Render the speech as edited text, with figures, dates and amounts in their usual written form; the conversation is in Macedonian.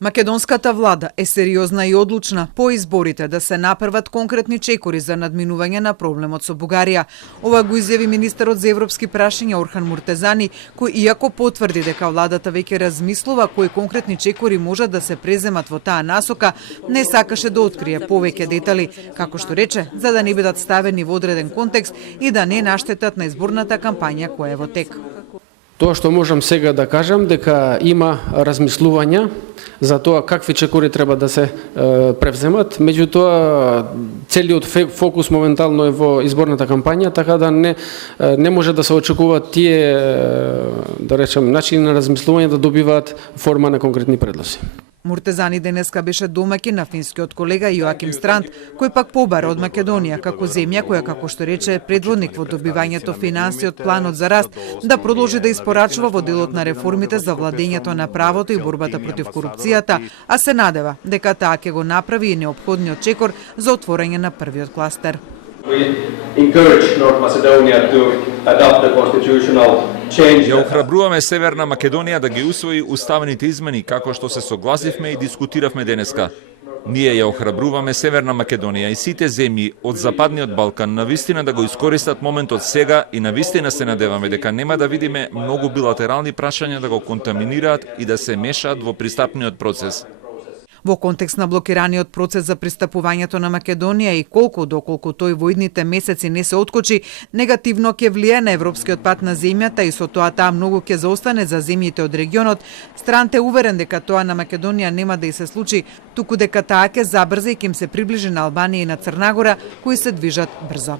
Македонската влада е сериозна и одлучна по изборите да се направат конкретни чекори за надминување на проблемот со Бугарија. Ова го изјави министерот за европски прашања Орхан Муртезани, кој иако потврди дека владата веќе размислува кои конкретни чекори можат да се преземат во таа насока, не сакаше да открие повеќе детали, како што рече, за да не бидат ставени во одреден контекст и да не наштетат на изборната кампања која е во тек. Тоа што можам сега да кажам дека има размислувања за тоа какви чекори треба да се превземат, меѓутоа целиот фокус моментално е во изборната кампања, така да не може да се очекуваат тие, да речем, начини на размислување да добиваат форма на конкретни предлози. Муртезани денеска беше домаќин на финскиот колега Јоаким Странд, кој пак побара од Македонија како земја која, како што рече, е предводник во добивањето финанси од планот за раст, да продолжи да испорачува во делот на реформите за владењето на правото и борбата против корупцијата, а се надева дека таа ќе го направи и неопходниот чекор за отворање на првиот кластер. Ја охрабруваме Северна Македонија да ги усвои уставните измени како што се согласивме и дискутиравме денеска. Ние ја охрабруваме Северна Македонија и сите земји од Западниот Балкан навистина да го искористат моментот сега и навистина се надеваме дека нема да видиме многу билатерални прашања да го контаминираат и да се мешаат во пристапниот процес. Во контекст на блокираниот процес за пристапувањето на Македонија и доколку тој во идните месеци не се откочи, негативно ќе влие на европскиот пат на земјата и со тоа таа многу ќе заостане за земјите од регионот, Странт е уверен дека тоа на Македонија нема да и се случи, туку дека таа ќе забрза и ќе им се приближи на Албанија и на Црна Гора, кои се движат брзо.